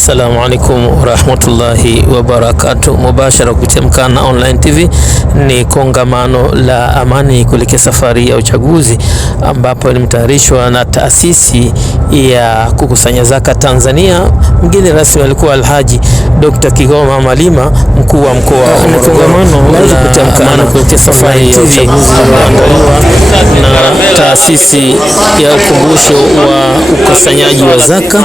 Assalamu alaikum warahmatullahi wabarakatuh. Mubashara kupitia Mkana Online TV ni kongamano la amani kuelekea safari ya uchaguzi, ambapo limetayarishwa na taasisi ya kukusanya zaka Tanzania. Mgeni rasmi alikuwa Alhaji Dr. Kigoma Malima, mkuu wa mkoa wa kongamano la kupitia Mkana kuelekea safari ya uchaguzi limeandaliwa na taasisi ya ukumbusho wa ukusanyaji wa zaka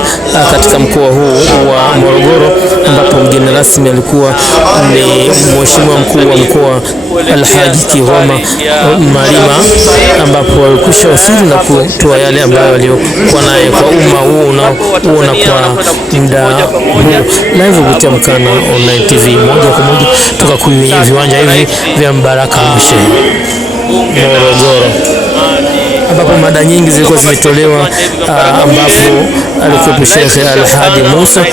katika mkoa huu wa Morogoro, ambapo mgeni rasmi alikuwa ni Mheshimiwa mkuu wa mkoa Alhaji Kigoma Malima, ambapo walikwisha wasili na kutoa yale ambayo waliokuwa naye kwa umma huu unaoona kwa muda huu. Live kupitia Mkana Online TV moja kwa moja toka kwenye viwanja hivi vya Mbaraka Mshehe Morogoro, ambapo mada nyingi zilikuwa zimetolewa, ambapo alikuwa Sheikh Alhadi Musa,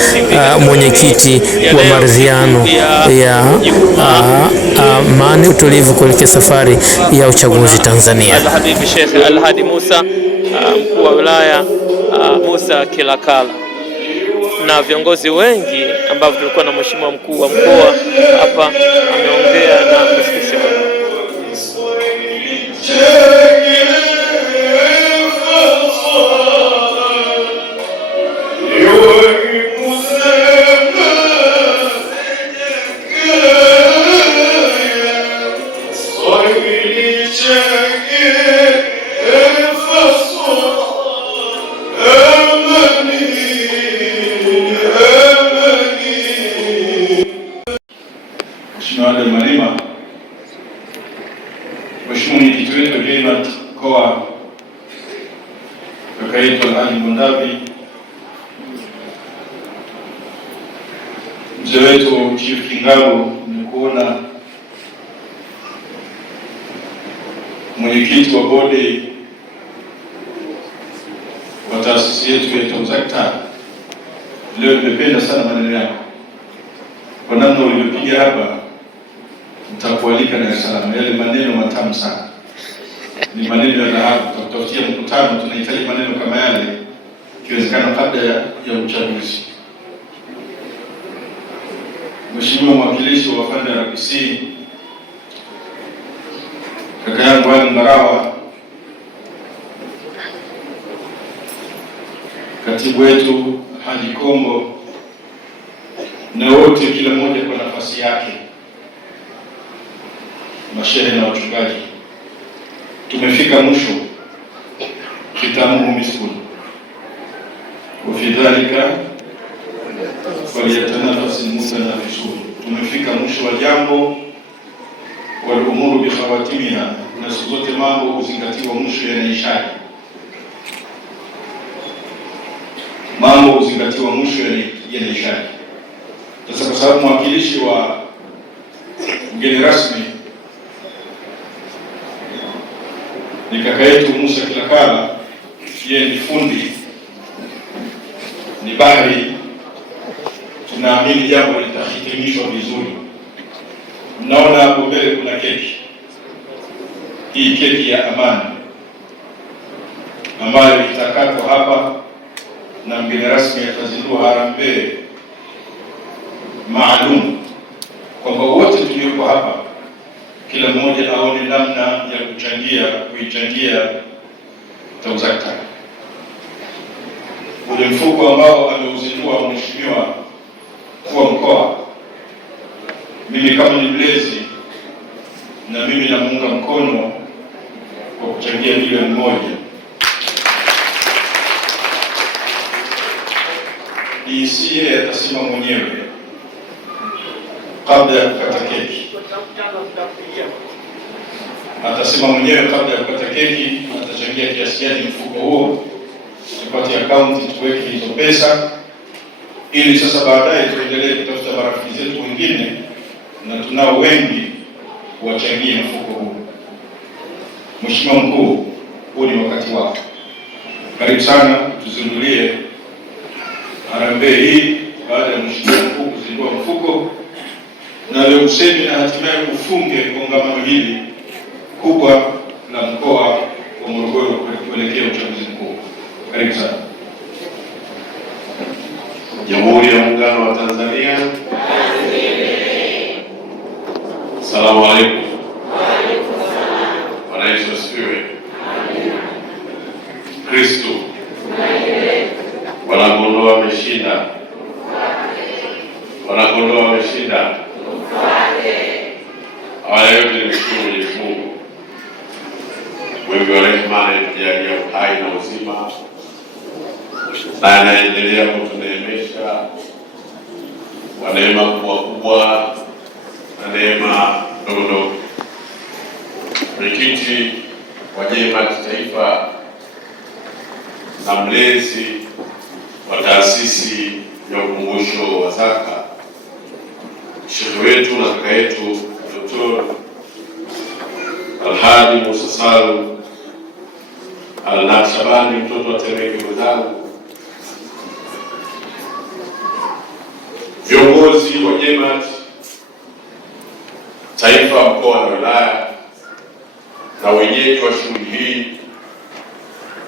mwenyekiti wa maridhiano ya amani utulivu kuelekea safari ya uchaguzi Tanzania. Alhabibi Sheikh Alhadi Musa, mkuu wa wilaya Musa Kilakala, na viongozi wengi ambao tulikuwa na mheshimiwa mkuu wa mkoa hapa ameongea na msikisi Malima, Mheshimiwa mwenyekiti wetu wa JMAT mkoa, kaka yetu Alhaji Mundabi, mzee wetu Chief Kingalu, nimekuona mwenyekiti wa bodi wa taasisi yetu ya TAUZACTA. Leo nimependa sana maneno yako kwa namna ulivyopiga hapa. Nitakualika Dar es Salaam, yale maneno matamu sana, ni maneno ya dhahabu. Tutafutia mkutano, tunahitaji maneno kama yale, ikiwezekana kabla ya uchaguzi. Mheshimiwa mwakilishi wa Fanda RPC, kaka yangu Ali Mbarawa, katibu wetu Haji Kombo, na wote kila mmoja kwa nafasi yake, mashehe na wachungaji, tumefika mwisho kitamu miskul wa fi dhalika falyatanafasi almutanafisun. Tumefika mwisho wa jambo, wal umuru bi khawatimiha, na zote mambo huzingatiwa mwisho yanaishaje. Mambo huzingatiwa mwisho yanaishaje. Sasa kwa sababu mwakilishi wa mgeni rasmi ni kaka yetu Musa Kilakala, yeye ni fundi, ni bahari, tunaamini jambo litahitimishwa vizuri. Mnaona hapo mbele kuna keki, hii keki ya amani ambayo itakatwa hapa na mgeni rasmi atazindua harambee maalum kwamba wote tulioko hapa kila mmoja aone namna ya kuichangia TAUZACTA. Ule mfuko ambao ameuzindua mheshimiwa mkuu wa mkoa, mimi kama ni mlezi, na mimi namuunga mkono kwa kuchangia milioni 1. DCA atasema mwenyewe kabla ya kukata keki, atasema mwenyewe kabla ya kukata keki atachangia kiasi gani mfuko huo, tupate akaunti tuweke hizo pesa, ili sasa baadaye tuendelee kutafuta marafiki zetu wengine, na tunao wengi wachangie mfuko huu. Mheshimiwa mkuu, huu ni wakati wako, karibu sana tuzindulie harambee hii baada ya mheshimiwa mkuu kuzindua mfuko, na leo usemi na hatimaye ufunge kongamano hili kubwa la mkoa wa Morogoro kuelekea uchaguzi mkuu. Karibu sana. Jamhuri ya wa Tanzania. Asalamu alaykum. Bwana Yesu asifiwe. Kristo Bwana-Kondoo ameshinda. Bwana-Kondoo ameshinda. Awali yote nimshukuru Mwenyezi Mungu mwingi wa rehema anayetujalia uhai na uzima na anaendelea kutuneemesha kwa neema kubwa kubwa na neema ndogo ndogo. Mwenyekiti wa JMAT Taifa na mlezi wa taasisi ya ukumbusho wa zaka, shehe wetu na kaka yetu Dr. Alhadi Musa Salum Al-Naqshbandi, mtoto wa Temeke wenzangu, viongozi wa JMAT Taifa, mkoa na wilaya, na wenyeji wa shughuli hii,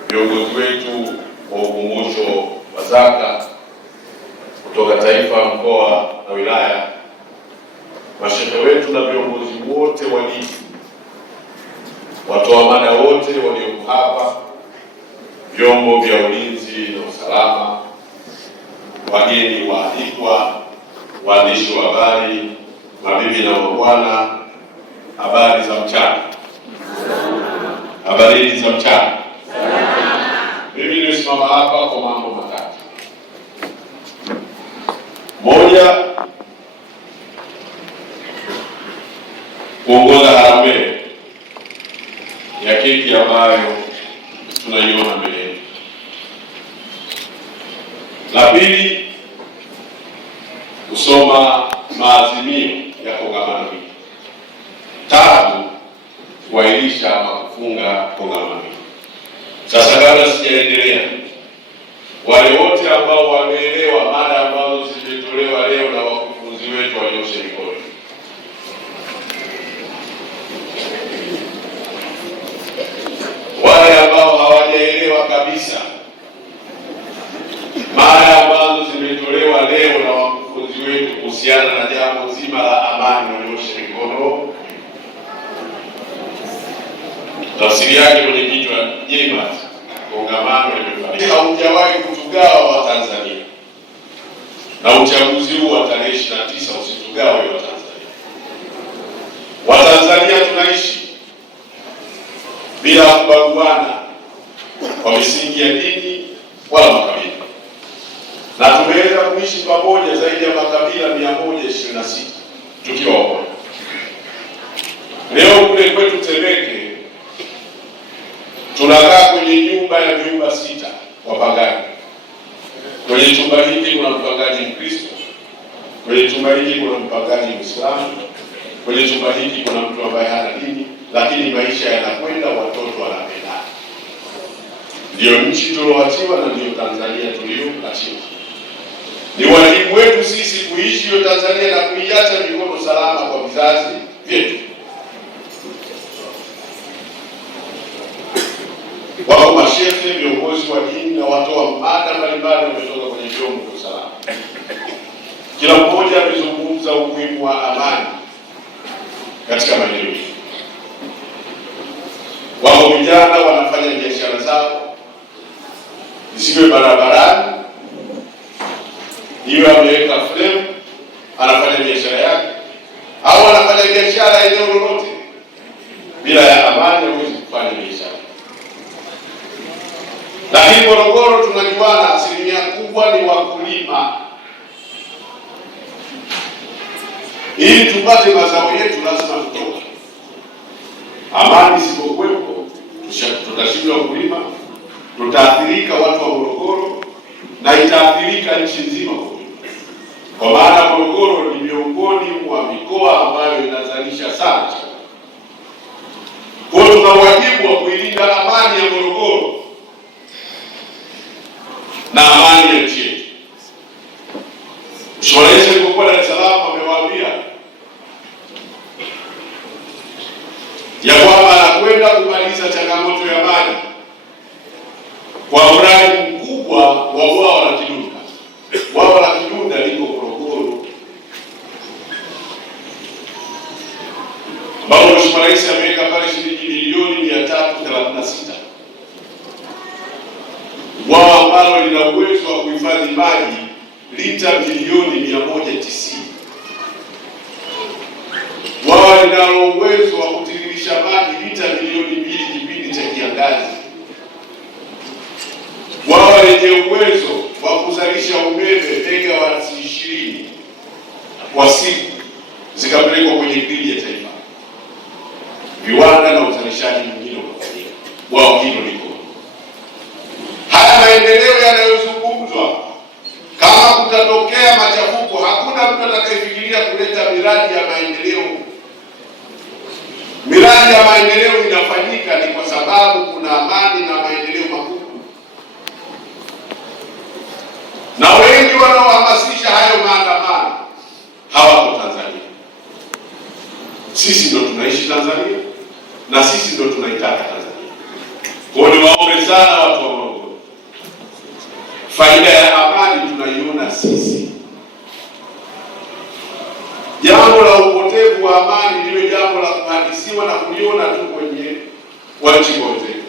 viongozi wetu wa ukumbusho wa zaka kutoka taifa, mkoa na wilaya, mashehe wetu na viongozi wote wa dini, watoa mada wote walioko hapa, vyombo vya ulinzi na usalama, wageni waalikwa, waandishi wa habari, mabibi na mabwana, habari za mchana. Habari za mchana. Mimi nimesimama hapa kwa mambo matatu. Moja, kuongoza harambee ya keki ambayo tunaiona mbele yetu. La pili, kusoma maazimio ya kongamano hili. Tatu, kuahirisha ama kufunga kongamano hili. Sasa kabla sijaendelea, wale wote ambao wameelewa mada ambazo zimetolewa leo na wakufunzi wetu walioshe mikono. Wale ambao hawajaelewa kabisa mada ambazo zimetolewa leo na wakufunzi wetu kuhusiana na jambo zima la amani, walioshe mikono. Tafsiri yake kwenye kichwa JMAT, kongamano limefanyika. Haujawahi kutugawa wa Tanzania, na uchaguzi huu wa tarehe 29 usitugawe wa Tanzania. Watanzania tunaishi bila kubaguana kwa misingi ya dini wala makabila, na tumeweza kuishi pamoja zaidi ya makabila 126 tukiwa pamoja. Leo kule kwetu Temeke tunakaa kwenye nyumba ya vyumba 6 wapangaji. Kwenye chumba hiki kuna mpangaji Mkristo, kwenye chumba hiki kuna mpangaji Muislamu, kwenye chumba hiki kuna mtu ambaye hana dini, lakini maisha yanakwenda, watoto wanapendana. Ndio nchi tulioachiwa na ndio Tanzania tuliyoachiwa. Ni wajibu wetu sisi kuishi hiyo Tanzania na kuiacha mikono salama kwa vizazi vyetu. Wako mashehe, viongozi wa dini na watoa mada mbalimbali wametoka kwenye vyombo vya usalama. Kila mmoja amezungumza umuhimu wa amani katika maeneo. Wako vijana wanafanya biashara zao, isiwe barabarani, iwe ameweka frame anafanya biashara yake, au anafanya biashara eneo lolote. Bila ya amani huwezi kufanya biashara. Lakini Morogoro tunajuana, asilimia kubwa ni wakulima. Ili tupate mazao yetu lazima tutoke. Amani isipokuwepo, tutashindwa kulima, tutaathirika watu wa Morogoro na itaathirika nchi nzima kwa maana Morogoro ni miongoni mwa mikoa ambayo inazalisha sana chakula. Kwa hiyo tuna wajibu wa kuilinda amani ya Morogoro na amani ya nchi yetu. Mheshimiwa Rais alipokuwa Dar es Salaam amewaambia ya kwamba anakwenda kumaliza changamoto ya maji kwa mradi mkubwa wa bwawa la Kidunda. Bwawa la Kidunda liko Morogoro. Mheshimiwa Rais ameweka pale shilingi milioni 336, bwawa ambalo lina uwezo wa kuhifadhi maji lita milioni 190, bwawa linalo uwezo wa kutiririsha maji lita milioni 2 kipindi cha kiangazi, bwawa lenye uwezo wa kuzalisha umeme megawati 20 kwa siku zikapelekwa kwenye gridi ya taifa, viwanda na uzalishaji mwingine ukafanyika. Bwawa hilo liko. Haya maendeleo yanayozungumzwa, kama kutatokea machafuko, hakuna mtu atakayefikiria kuleta miradi ya maendeleo. Miradi ya maendeleo inafanyika ni kwa sababu kuna amani na maendeleo makubwa, na wengi wanaohamasisha hayo maandamano hawako Tanzania. Sisi ndo tunaishi Tanzania na sisi ndo tunaitaka Tanzania. Kwa hiyo niwaombe sana watu wa Morogoro, faida ya amani tunaiona sisi. Jambo la upotevu wa amani liwe jambo la kuhadisiwa na kuliona tu kwenye wajibu wenzetu,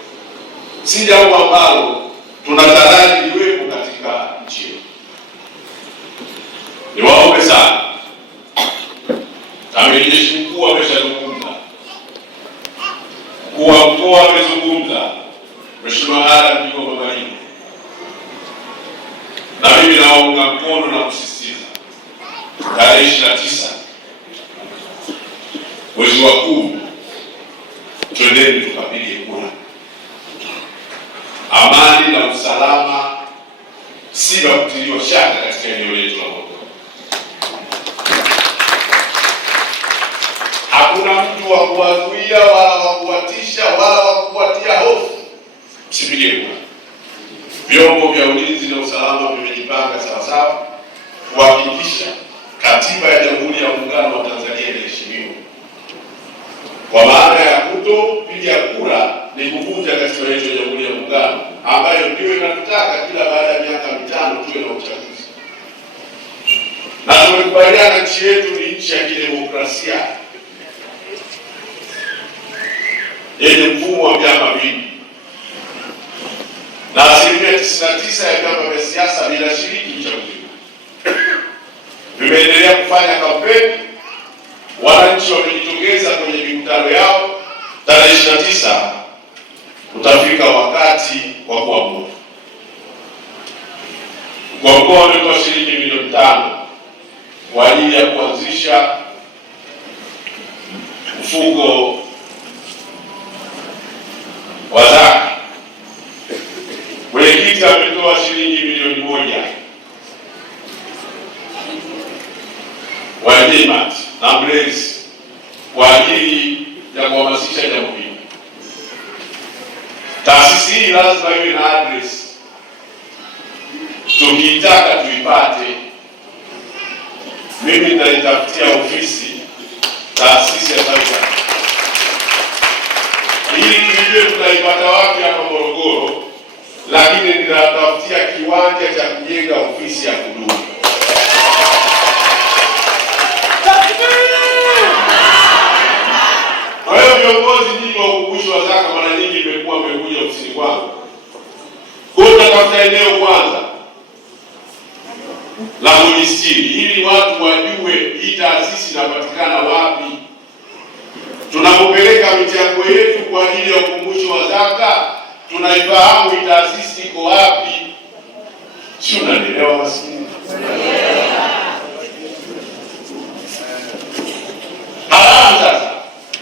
si jambo ambalo tunataraji liwepo katika nchi yetu. Niwaombe sana, Amiri Jeshi Mkuu ameshazungumza, mkuu wa mkoa amezungumza, Mheshimiwa Adam Kigoma Malima, na mimi naunga mkono na kusisitiza tarehe 29 mwezi wa 10, twendeni tukapige kura. Amani na usalama si vya kutiliwa shaka katika eneo letu la Morogoro. Hakuna mtu wa kuwazuia wala wa kuwatisha wala wa kuwatia hofu. Msipige kura. Vyombo vya ulinzi na usalama vimejipanga sawasawa kuhakikisha katiba ya Jamhuri ya Muungano wa Tanzania inaheshimiwa. Kwa maana ya kutopiga kura ni kuvunja katiba yetu ya Jamhuri ya Muungano, ambayo ndio inatutaka kila baada ya miaka 5 tuwe na uchaguzi. Na tumekubaliana nchi yetu ni nchi ya kidemokrasia yenye mfumo wa vyama vingi, na 99% ya vyama vya siasa vinashiriki uchaguzi. Vimeendelea kufanya kampeni, wananchi wamejitokeza kwenye mikutano yao. Tarehe 29 utafika wakati wa kuamua. Kwa mkoa wametoa shilingi milioni 5 kwa ajili ya kuanzisha mfuko wa zaka. Mwenyekiti ametoa shilingi milioni 1 wa Jemaat na Mlezi kwa ajili ya kuhamasisha jambo hili. Taasisi hii lazima iwe na address, tukiitaka tuipate. Mimi nitaitafutia ofisi taasisi ya Tanzania ili tujue tunaipata wapi hapa Morogoro, lakini nitatafutia kiwanja cha kujenga ofisi ya kudumu. Kwa hiyo viongozi nyinyi wa ukumbusho wa zaka mara nyingi mmekuwa mmekuja ofisini kwangu. Kwa hiyo tunatafuta eneo kwanza la kujistiri ili watu wajue hii taasisi inapatikana wapi. Tunapopeleka michango yetu kwa ajili ya ukumbusho wa zaka, tunaifahamu hii taasisi iko wapi. Si unaelewa maskini? Halafu sasa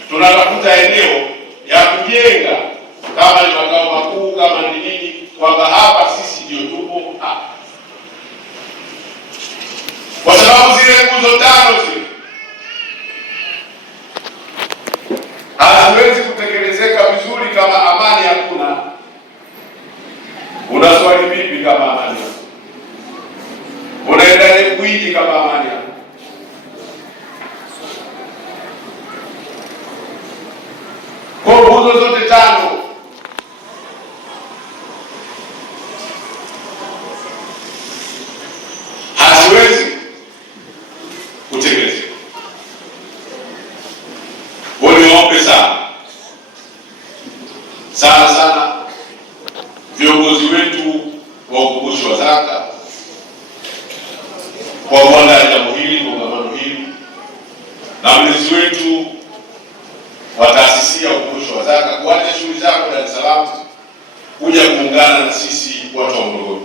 tunatafuta eneo ya kujenga, kama ni makao makuu, kama ni nini, kwamba hapa sisi ndio tupo hapa, kwa sababu zile nguzo 5 zile haziwezi kutekelezeka vizuri kama amani hakuna. Unaswali vipi kama amani hakuna? Unaendaje kuiji kama amani hakuna? Kwa nguzo zote 5 haziwezi kutekelezeka. Niwaombe sana kwa kuandaa jambo hili, kongamano hili, na mlezi wetu wa taasisi ya ukumbusho wa zaka kuacha shughuli zako Dar es Salaam kuja kuungana na sisi watu wa Morogoro.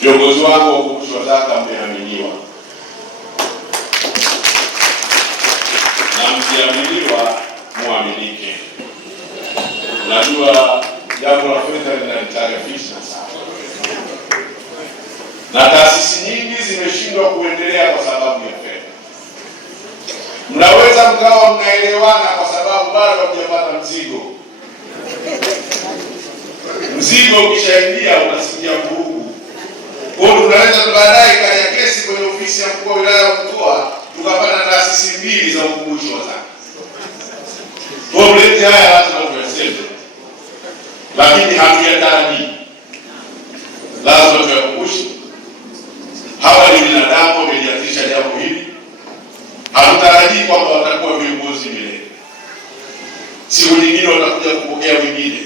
Viongozi wangu wa ukumbusho wa zaka, mmeaminiwa na mkiaminiwa muaminike. Najua jambo la fedha linahitaji fitna sana, na taasisi nyingi zimeshindwa kuendelea kwa sababu ya fedha. Mnaweza mkawa mnaelewana kwa sababu bado hamjapata mzigo. Mzigo ukishaingia unasikia vurugu. Kwa hiyo tunaweza baadaye kaja kesi kwenye ofisi ya mkuu wa wilaya wa Mtwara tukapata taasisi mbili za ukumbusho wa zaka. Problemi haya lazima tuyaseme, lakini hatuyatarajii. Lazima tuyakumbushe. Hawa ni binadamu wamelianzisha jambo hili. Hatutarajii kwamba watakuwa viongozi milele. Siku nyingine watakuja kupokea wengine.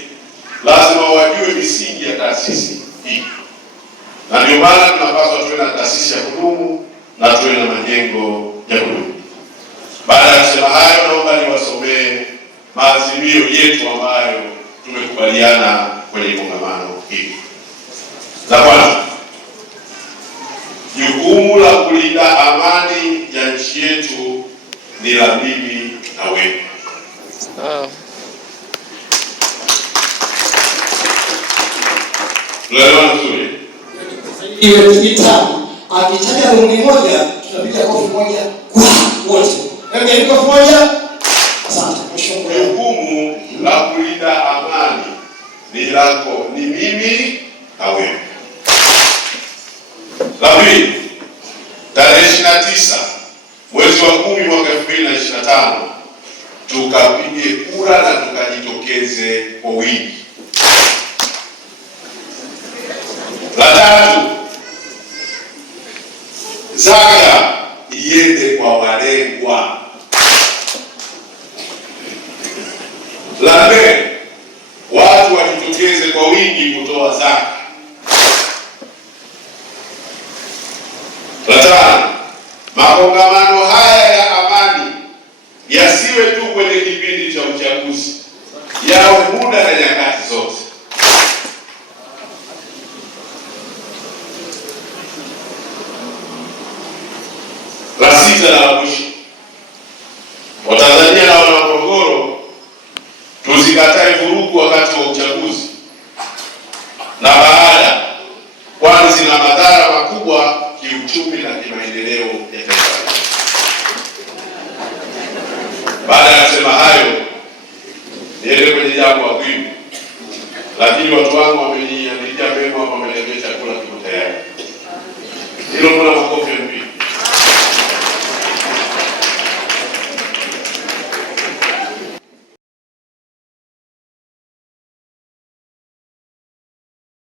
Lazima wajue misingi ya taasisi hii, na ndio maana tunapaswa tuwe na taasisi ya kudumu na tuwe na majengo ya kudumu. Baada ya kusema hayo, naomba niwasomee maazimio yetu ambayo tumekubaliana kwenye kongamano hili. La kwanza, jukumu la kulinda amani ya nchi yetu ni la mimi na wewe. Tunaelewana vizuri? Iwe tukitano, akitaja rungu moja, tunapiga kofi moja kwa wote. Hebu kofi moja. Asante. Jukumu la kulinda amani ni lako, ni mimi na wewe. La pili, tarehe 29 mwezi wa 10 mwaka 2025 tukapige kura na tukajitokeze kwa wingi. La tatu, zaka iende kwa walengwa. La nne, watu wajitokeze kwa wingi kutoa zaka. La tano, makongamano haya ya amani yasiwe tu kwenye kipindi cha uchaguzi, yawe muda na nyakati zote. La sita na la mwisho, Watanzania na wana Morogoro tuzikatae vurugu wakati wa uchaguzi na baada, kwani zina madhara makubwa kiuchumi na kimaendeleo ya taifa. Baada ya kusema hayo, niende kwenye jambo muhimu, lakini watu wangu wameniandikia mema, wameniletea chakula kiko tayari. Hilo kuna makofi.